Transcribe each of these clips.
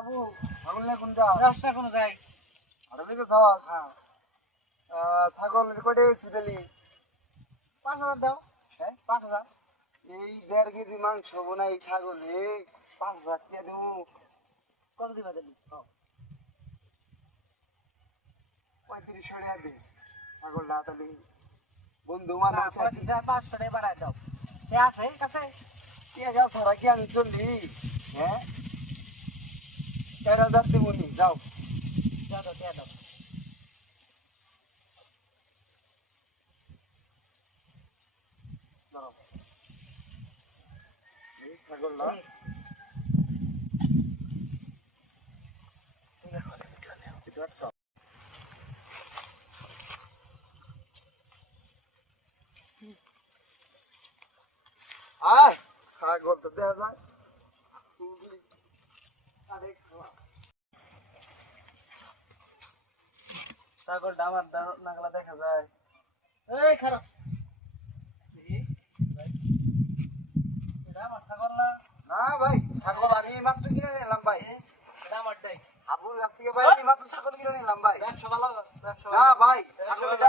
বাবু ছাগল নিয়ে কোন যা রাস্তা কোন যাই আরে দিকে যাও হ্যাঁ ছাগল কয়টা সিদালি 5,000 দাও হ্যাঁ 5,000 এই 1.5 কেজি মাংস বোনাই ছাগলে 5,000 টাকা দেবো কত দিবা দিলি 35 টাকা দে ছাগলটা তাহলে বন্ধু মানুষ 500 টাকা বাড়ায় দাও এ আছে কাছে টাকা ছাড়া কি আমি চলি হ্যাঁ 4,000 দেবো নি যাও দাও দাও দাও এই ছাগলটা এটা একটা আয় ছাগল তো দেখা যায় আরে খাওয়া ছাগলটা আমার নাগলা দেখা যায় এই খারাপ এটা আমার ছাগল না না ভাই ছাগল আমি মাত্র কিনে নিলাম ভাই এটা আমারটাই আবুর কাছ থেকে ভাই আমি মাত্র ছাগল কিনে নিলাম ভাই ব্যবসা ভালো ব্যবসা না ভাই ছাগল এটা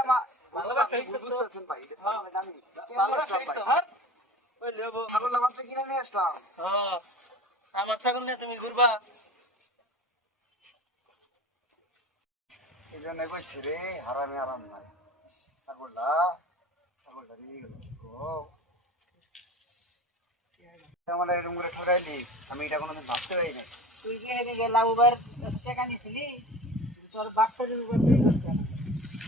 ভালো ব্যবসা শিখছো তো? বুঝতেছেন ভাই এটা ছাগল এটা আমি ভালো ব্যবসা শিখছো, হ্যাঁ? ওই লেবো। ছাগলটা মাত্র কিনে নিয়ে আসলাম হ্যাঁ, আমার ছাগল নিয়ে তুমি ঘুরবা এই জন্য কইছি রে হারামে আরাম নাই ছাগলটা ছাগলটা নিয়ে গেল আমার এরকম করে ঠকাইলি আমি এটা কোনোদিন ভাবতে পারি না তুই কি এদিকে লাউবার টাকা নিছিলি তোর বাপটা যদি করতে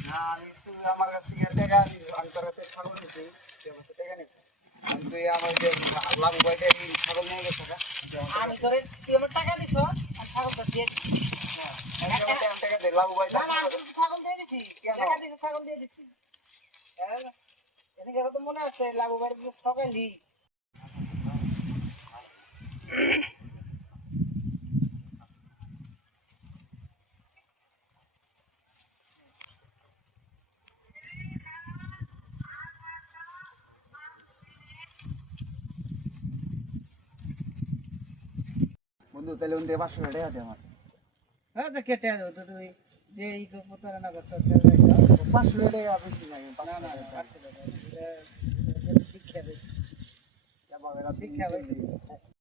না আমি তুই আমার কাছ থেকে টাকা আমি তোর কাছে ছাগল নিচ্ছি তুই আমার কাছে টাকা নিচ্ছি আমি তুই আমার যে লাভ উপায়টা ছাগল নিয়ে গেছে টাকা আমি তোরে তুই আমার টাকা দিছ আর ছাগলটা দিয়ে দিছি টাকা দে লাভ উপায়টা না আমি তোকে ছাগল দিয়ে দিছি কেন? টাকা দিছি ছাগল দিয়ে দিছি এদিকে তো মনে আছে লাউবার ঠকাইলি বন্ধু তাহলে ওন থেকে 500 টাকা দে আমার হ্যাঁ তো কেটে দেবো তো তুই যে এই প্রতারণা করছো 500 টাকা বেশি নাই না না শিক্ষা দিচ্ছি শিক্ষা দিচ্ছি